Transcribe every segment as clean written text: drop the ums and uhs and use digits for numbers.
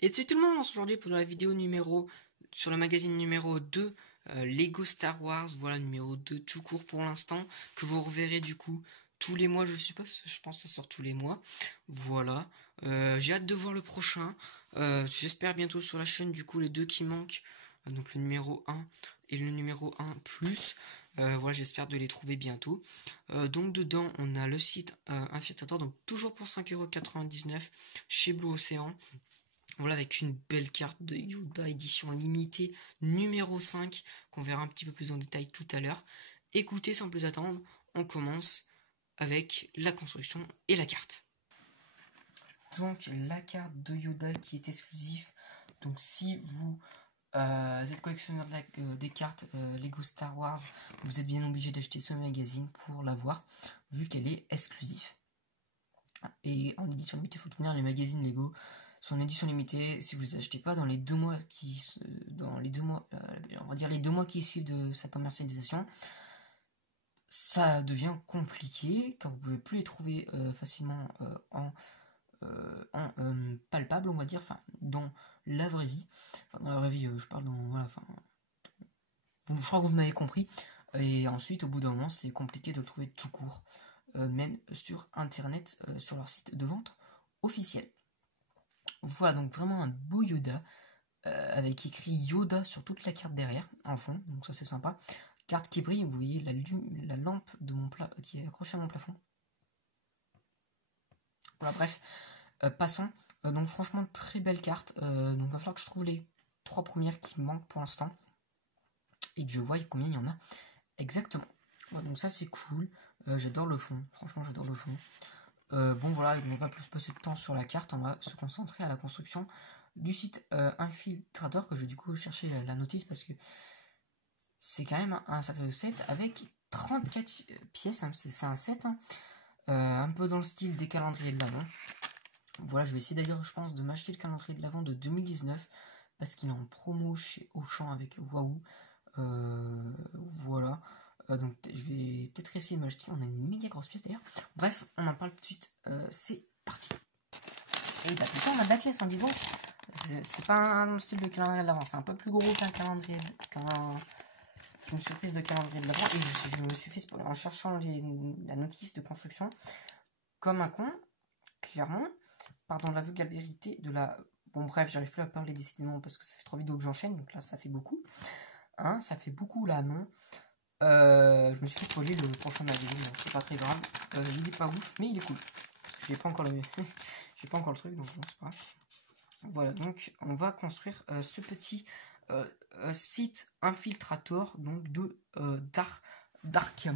Et salut tout le monde, on se retrouve aujourd'hui pour la vidéo numéro sur le magazine numéro 2 Lego Star Wars, voilà numéro 2 tout court pour l'instant, que vous reverrez du coup tous les mois, je suppose, je pense que ça sort tous les mois. Voilà, j'ai hâte de voir le prochain, j'espère bientôt sur la chaîne du coup les deux qui manquent, donc le numéro 1 et le numéro 1 plus. Voilà, j'espère de les trouver bientôt. Donc dedans on a le site Infiltrator, donc toujours pour 5,99€ chez Blue Ocean. Voilà, avec une belle carte de Yoda édition limitée numéro 5 qu'on verra un petit peu plus en détail tout à l'heure. Écoutez, sans plus attendre, on commence avec la construction et la carte. Donc la carte de Yoda qui est exclusive. Donc si vous êtes collectionneur des cartes Lego Star Wars, vous êtes bien obligé d'acheter ce magazine pour l'avoir, vu qu'elle est exclusive. Et en édition limitée, il faut tenir les magazines Lego. Son édition limitée, si vous ne les achetez pas dans les 2 mois qui on va dire les 2 mois qui suivent de sa commercialisation, ça devient compliqué car vous pouvez plus les trouver facilement en palpable, on va dire, enfin dans la vraie vie. Enfin, dans la vraie vie, je parle dans voilà, enfin, je crois que vous m'avez compris. Et ensuite, au bout d'un moment, c'est compliqué de le trouver tout court, même sur internet, sur leur site de vente officiel. Voilà, donc vraiment un beau Yoda, avec écrit Yoda sur toute la carte derrière, en fond, donc ça c'est sympa. Carte qui brille, vous voyez la lampe de mon qui est accrochée à mon plafond. Voilà, bref, passons. Donc franchement, très belle carte, donc il va falloir que je trouve les 3 premières qui me manquent pour l'instant, et que je voie combien il y en a exactement. Voilà, donc ça c'est cool, j'adore le fond, franchement j'adore le fond. Bon voilà, on ne va pas plus passer de temps sur la carte, on va se concentrer à la construction du site Infiltrator, que je vais du coup chercher la notice parce que c'est quand même un sacré set avec 34 pièces, hein, c'est un set, hein, un peu dans le style des calendriers de l'Avent. Voilà, je vais essayer d'ailleurs, je pense, de m'acheter le calendrier de l'Avent de 2019 parce qu'il est en promo chez Auchan avec Waouh. Voilà. Donc je vais peut-être essayer de m'acheter. On a une méga grosse pièce d'ailleurs. Bref, on en parle tout de suite. C'est parti. Et bah putain, on a de la pièce, hein, dis donc. C'est pas un style de calendrier de l'Avent. C'est un peu plus gros qu'un calendrier, une surprise de calendrier de l'Avent. Et je me suis fait spoiler en cherchant la notice de construction comme un con, clairement. Pardon, la vulgarité de la. Bon, bref, j'arrive plus à parler décidément parce que ça fait 3 vidéos que j'enchaîne. Donc là, ça fait beaucoup. Hein, ça fait beaucoup là, non? Je me suis fait spoiler le prochain magazine, c'est pas très grave. Il est pas ouf, mais il est cool. J'ai pas encore j'ai pas encore le truc, donc bon, c'est pas grave. Voilà, donc on va construire ce petit site Infiltrator, donc de Dark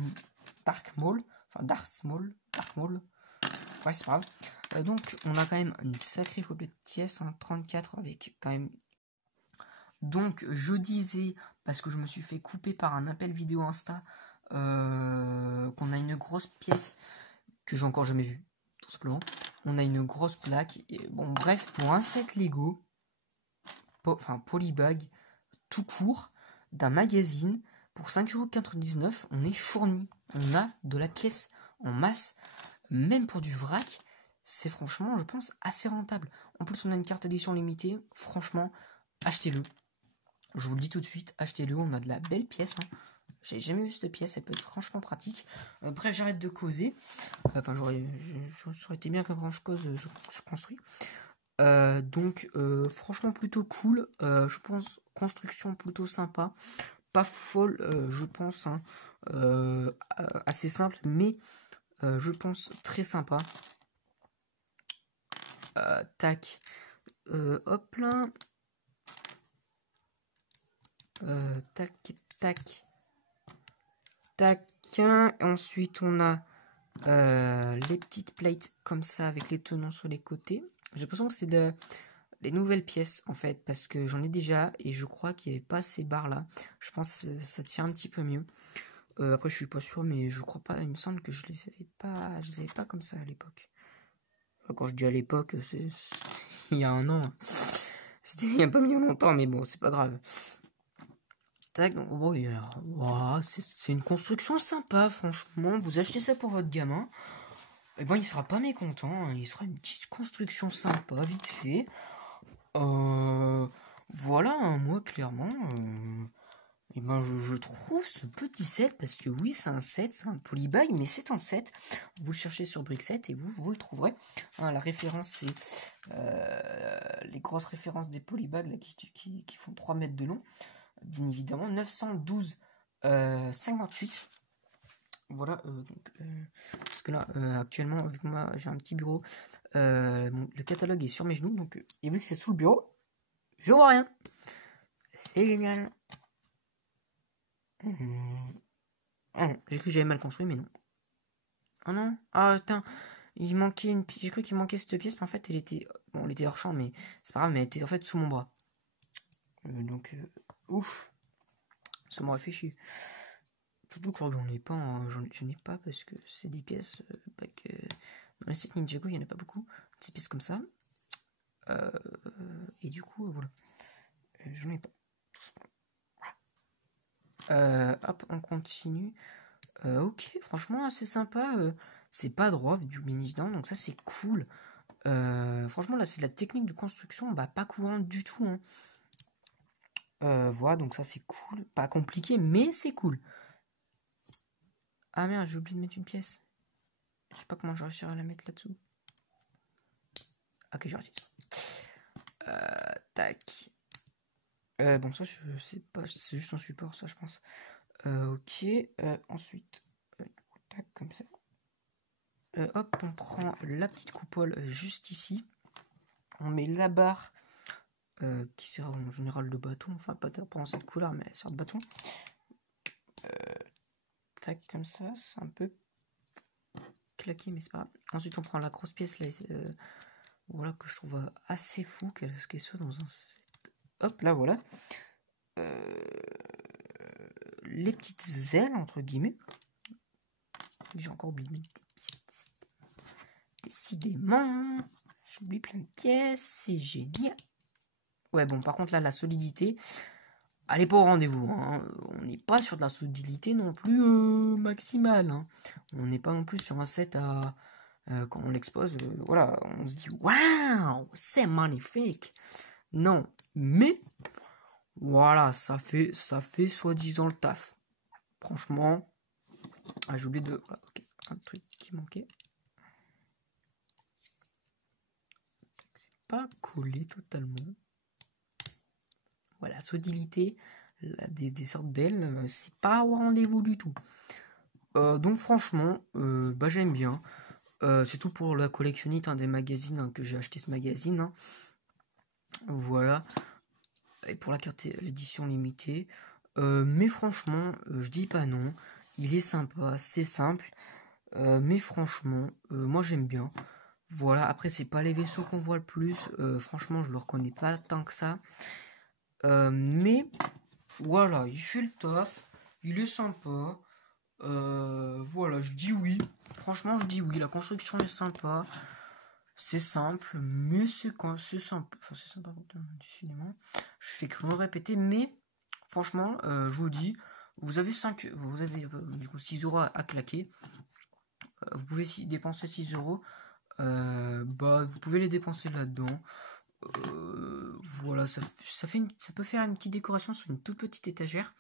Maul, enfin Dark Maul. Ouais, c'est pas grave. Donc on a quand même une sacrée flopée de pièces, hein, 34 avec quand même. Donc je disais, parce que je me suis fait couper par un appel vidéo Insta, qu'on a une grosse pièce que j'ai encore jamais vue, tout simplement. On a une grosse plaque, et bon bref, pour un set Lego, enfin polybag, tout court, d'un magazine, pour 5,99€, on est fourni. On a de la pièce en masse, même pour du vrac, c'est franchement, je pense, assez rentable. En plus, on a une carte édition limitée, franchement, achetez-le. Je vous le dis tout de suite, achetez-le, on a de la belle pièce. Hein. J'ai jamais vu cette pièce, elle peut être franchement pratique. Bref, j'arrête de causer. Enfin, ça aurait été bien que quand je cause, je construis. Donc, franchement, plutôt cool. Je pense, construction plutôt sympa. Pas folle, je pense. Hein. Assez simple, mais je pense très sympa. Tac. Hop là. Tac, tac, tac. Ensuite, on a les petites plates comme ça avec les tenants sur les côtés. J'ai l'impression que c'est les nouvelles pièces en fait, parce que j'en ai déjà et je crois qu'il n'y avait pas ces barres là. Je pense que ça tient un petit peu mieux. Après, je suis pas sûr, mais je crois pas. Il me semble que je les avais pas comme ça à l'époque. Enfin, quand je dis à l'époque, c'est il y a un an. C'était il y a pas mis longtemps, mais bon, c'est pas grave. Tac, donc, bon, c'est une construction sympa, franchement. Vous achetez ça pour votre gamin, et ben il sera pas mécontent. Hein. Il sera une petite construction sympa, vite fait. Voilà, hein, moi clairement, et ben je trouve ce petit set, parce que oui c'est un set, c'est un polybag, mais c'est un set. Vous le cherchez sur Brickset et vous le trouverez. Hein, la référence c'est les grosses références des polybags là, qui font 3 mètres de long, bien évidemment. 912 58. Voilà, parce que là actuellement, vu que moi j'ai un petit bureau, le catalogue est sur mes genoux, donc et vu que c'est sous le bureau, je vois rien. C'est génial. Ah non, j'ai cru que j'avais mal construit, mais non. Ah non. Ah putain, il manquait une pièce. J'ai cru qu'il manquait cette pièce, mais en fait, elle était. Bon, elle était hors champ, mais c'est pas grave, mais elle était en fait sous mon bras. Donc, ouf. Ça m'aurait fait chier. Surtout que j'en ai pas, hein, j'en ai pas parce que c'est des pièces. Pas que... Dans les set Ninjago, il y en a pas beaucoup. Des pièces comme ça. Et du coup, voilà. J'en ai pas. Hop, on continue. Ok, franchement, assez sympa. C'est pas droit, bien évidemment, donc ça c'est cool. Franchement, là, c'est la technique de construction, bah, pas courante du tout. Hein. Voilà, donc ça c'est cool. Pas compliqué, mais c'est cool. Ah merde, j'ai oublié de mettre une pièce. Je sais pas comment je réussirai à la mettre là-dessous. Ok, j'ai réussi. Tac. Bon, ça, je sais pas, c'est juste un support, ça, je pense. Ok, ensuite, tac, comme ça. Hop, on prend la petite coupole juste ici. On met la barre qui sert en général de bâton. Enfin, pas pendant cette couleur, mais elle sert de bâton. Tac, comme ça. C'est un peu claqué, mais c'est pas grave. Ensuite, on prend la grosse pièce là. Voilà, que je trouve assez fou qu'elle soit dans un set. Hop, là, voilà. Les petites ailes, entre guillemets. J'ai encore oublié. Décidément, j'oublie plein de pièces, c'est génial. Ouais, bon, par contre, là, la solidité, elle est pas au rendez-vous. Hein. On n'est pas sur de la solidité non plus maximale. Hein. On n'est pas non plus sur un set à... quand on l'expose, voilà, on se dit « Waouh, c'est magnifique !» Non, mais... Voilà, ça fait soi-disant le taf. Franchement... Ah, j'ai oublié de... Voilà, okay, un truc qui manquait. Pas collé totalement. Voilà, solidité, des sortes d'ailes, c'est pas au rendez-vous du tout. Donc franchement, bah, j'aime bien. C'est tout pour la collectionnite des magazines hein, que j'ai acheté ce magazine. Hein. Voilà. Et pour la carte édition limitée. Mais franchement, je dis pas non. Il est sympa, c'est simple. Mais franchement, moi j'aime bien. Voilà, après c'est pas les vaisseaux qu'on voit le plus. Franchement, je le reconnais pas tant que ça. Mais voilà, il fait le taf. Il est sympa. Voilà, je dis oui. Franchement, je dis oui. La construction est sympa. C'est simple, mais c'est sympa. Enfin, c'est sympa, décidément. Je fais que me répéter, mais franchement, je vous dis, vous avez du coup 6 euros à claquer. Vous pouvez dépenser 6 euros. Bah, vous pouvez les dépenser là-dedans. Voilà, ça peut faire une petite décoration sur une toute petite étagère.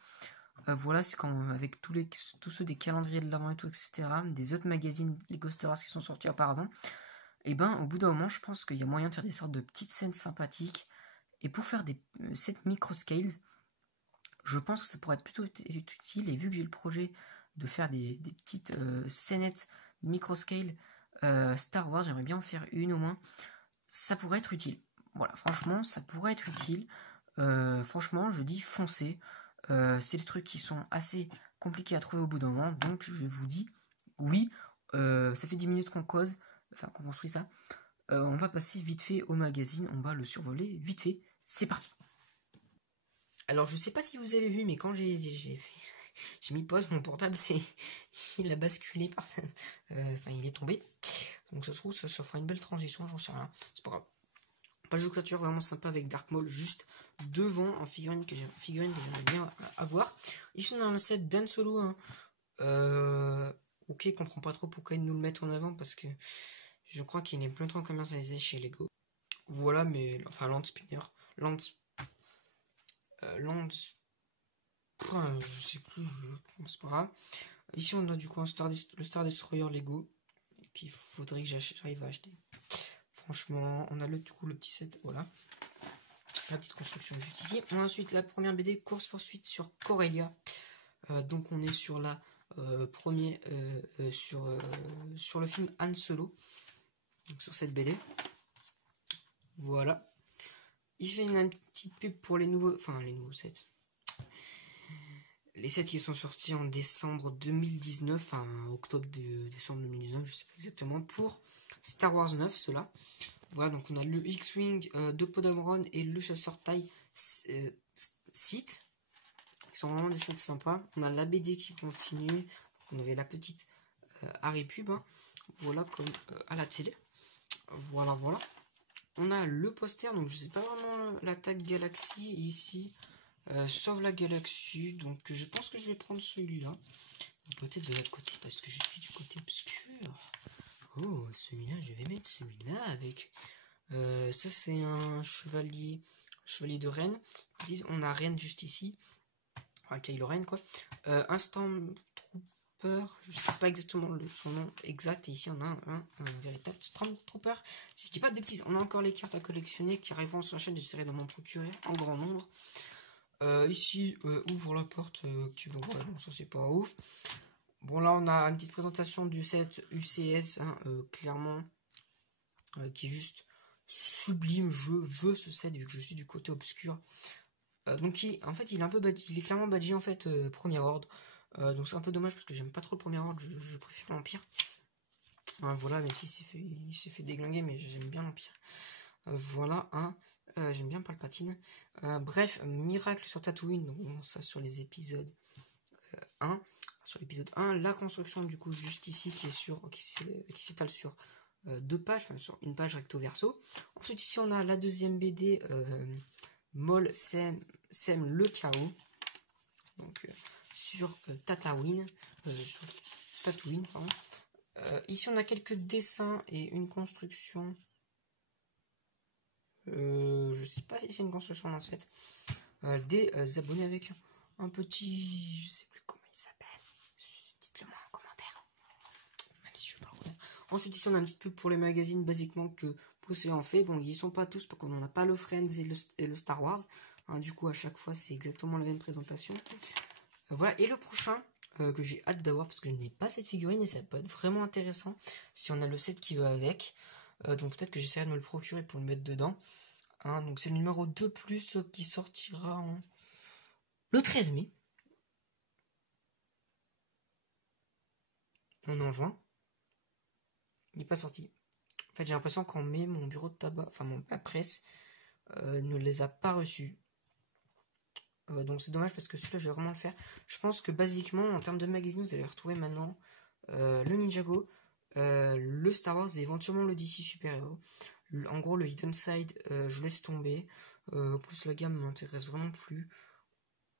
Voilà, c'est quand avec tous ceux des calendriers de l'avant et tout, etc., des autres magazines Lego Star Wars qui sont sortis auparavant, et ben au bout d'un moment, je pense qu'il y a moyen de faire des sortes de petites scènes sympathiques. Et pour faire des sets micro-scales, je pense que ça pourrait être plutôt utile. Et vu que j'ai le projet de faire des petites scénettes micro-scale Star Wars, j'aimerais bien en faire une au moins. Ça pourrait être utile. Voilà, franchement, ça pourrait être utile. Franchement, je dis foncez. C'est des trucs qui sont assez compliqués à trouver au bout d'un moment, donc je vous dis oui. Ça fait 10 minutes qu'on cause, enfin qu'on construit ça. On va passer vite fait au magazine, on va le survoler vite fait. C'est parti. Alors je sais pas si vous avez vu, mais quand j'ai mis pause, mon portable il a basculé enfin il est tombé. Donc ça se trouve ça fera une belle transition, j'en sais rien. C'est pas grave. Page de clôture vraiment sympa avec Dark Maul juste devant en figurine que j'aimerais bien avoir. Ici on a un set Dan Solo. Hein. Ok, comprends pas trop pourquoi ils nous le mettent en avant parce que je crois qu'il est plein trop commercialisé chez Lego. Voilà, mais enfin Land Spinner, Land, Land, je sais plus, c'est pas grave. Ici on a du coup le Star Destroyer Lego qu'il faudrait que j'arrive à acheter. Franchement, on a du coup le petit set, voilà. La petite construction juste ici. On a ensuite la première BD course poursuite sur Corellia. Donc on est sur la sur le film Han Solo. Donc sur cette BD. Voilà. Ici une petite pub pour les nouveaux sets. Les sets qui sont sortis en décembre 2019, enfin octobre décembre 2019, je sais pas exactement, pour Star Wars 9, ceux-là. Voilà, donc on a le X-Wing de Podameron et le chasseur TIE Sith. Ils sont vraiment des sets sympas. On a la BD qui continue. On avait la petite Harry Pub. Hein. Voilà, comme à la télé. Voilà, voilà. On a le poster, donc je sais pas vraiment l'attaque Galaxy ici. Sauve la Galaxie, donc je pense que je vais prendre celui-là. Peut-être de l'autre côté, parce que je suis du côté obscur. Oh, celui-là, je vais mettre celui-là avec... ça, c'est un chevalier de Rennes. On a Rennes juste ici. Enfin, Kylo Ren, quoi. Un Stormtrooper, je sais pas exactement son nom exact. Et ici, on a un véritable Stormtrooper. Si je dis pas de bêtises, on a encore les cartes à collectionner qui arriveront sur la chaîne. J'essaierai d'en procurer en grand nombre. Ici, ouvre la porte, tu vois, ouais, bon, ça c'est pas ouf. Bon, là on a une petite présentation du set UCS, hein, clairement, qui est juste sublime. Je veux ce set vu que je suis du côté obscur. Donc en fait il est un peu badgé, il est clairement badgé en fait premier ordre. Donc c'est un peu dommage parce que j'aime pas trop le premier ordre, je préfère l'Empire. Voilà, même si il s'est fait déglinguer, mais j'aime bien l'Empire. Voilà, hein. J'aime bien Palpatine. Bref, Miracle sur Tatooine, donc ça sur les épisodes 1. Sur l'épisode 1, la construction du coup juste ici qui s'étale sur 2 pages, enfin sur une page recto verso. Ensuite ici on a la deuxième BD Maul sème le chaos. Donc sur Tatooine, pardon. Ici on a quelques dessins et une construction. Je sais pas si c'est une construction dans le set. Des abonnés avec un petit... Je sais plus comment il s'appelle. Dites-le moi en commentaire. Même si je ne sais pas. Ensuite ici on a un petit peu pour les magazines basiquement que Pousser en fait. Bon, ils sont pas tous parce qu'on n'a pas le Friends et le Star Wars. Hein, du coup à chaque fois c'est exactement la même présentation. Voilà, et le prochain que j'ai hâte d'avoir parce que je n'ai pas cette figurine et ça peut être vraiment intéressant si on a le set qui va avec. Donc peut-être que j'essaierai de me le procurer pour le mettre dedans. Hein, donc c'est le numéro 2+, qui sortira le 13 mai. On est en juin. Il n'est pas sorti. En fait j'ai l'impression qu'en mai mon bureau de tabac, enfin ma presse, ne les a pas reçus. Donc c'est dommage parce que celui-là je vais vraiment le faire. Je pense que basiquement en termes de magazine vous allez retrouver maintenant le Ninjago, le Star Wars et éventuellement le DC Super Hero. En gros le Hidden Side je laisse tomber. Plus la gamme m'intéresse vraiment plus.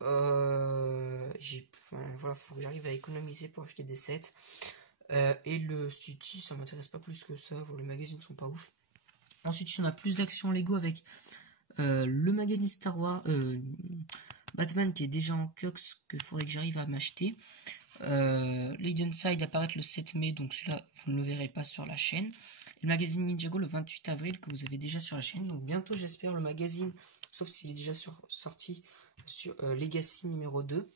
Voilà, faut que j'arrive à économiser pour acheter des sets. Et le Stuti ça m'intéresse pas plus que ça. Les magazines sont pas ouf. Ensuite on a plus d'actions Lego avec le magazine Star Wars Batman qui est déjà en cox que faudrait que j'arrive à m'acheter. L'Hidden Side apparaît le 7 mai, donc celui-là vous ne le verrez pas sur la chaîne. Et le magazine Ninjago le 28 avril que vous avez déjà sur la chaîne. Donc bientôt j'espère le magazine, sauf s'il est déjà sorti sur Legacy numéro 2.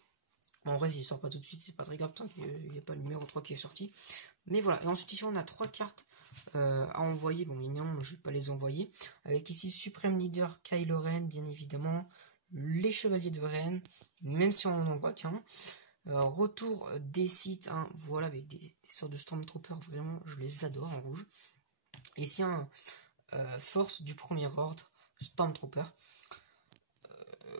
En vrai s'il sort pas tout de suite c'est pas très grave tant qu'il n'y a pas le numéro 3 qui est sorti. Mais voilà, et ensuite ici on a 3 cartes à envoyer. Bon évidemment je vais pas les envoyer. Avec ici Supreme Leader Kylo Ren bien évidemment. Les Chevaliers de Rennes, même si on en envoie qu'un. Retour des sites, hein, voilà, avec des sortes de Stormtroopers, vraiment, je les adore en rouge. Et ici, un Force du Premier Ordre, Stormtrooper.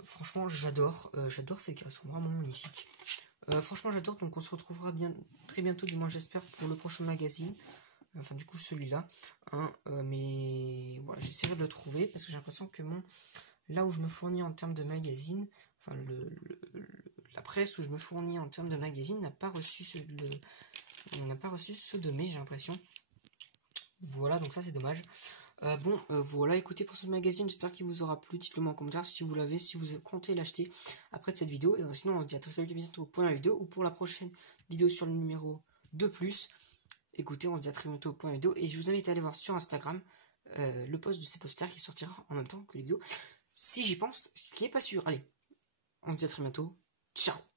Franchement, j'adore ces cartes, sont vraiment magnifiques. Franchement, j'adore, donc on se retrouvera très bientôt, du moins j'espère, pour le prochain magazine. Enfin, du coup, celui-là. Hein, mais voilà, j'essaierai de le trouver, parce que j'ai l'impression que là où je me fournis en termes de magazine, enfin la presse où je me fournis en termes de magazine n'a pas reçu ceux de mai, j'ai l'impression. Voilà, donc ça c'est dommage. Voilà, écoutez pour ce magazine, j'espère qu'il vous aura plu. Dites-le moi en commentaire si vous l'avez, si vous comptez l'acheter après cette vidéo. Et sinon, on se dit à très bientôt pour la vidéo ou pour la prochaine vidéo sur le numéro 2+. Écoutez, on se dit à très bientôt pour la vidéo. Et je vous invite à aller voir sur Instagram le post de ces posters qui sortira en même temps que les vidéos. Si j'y pense, ce qui n'est pas sûr. Allez, on se dit à très bientôt. Ciao!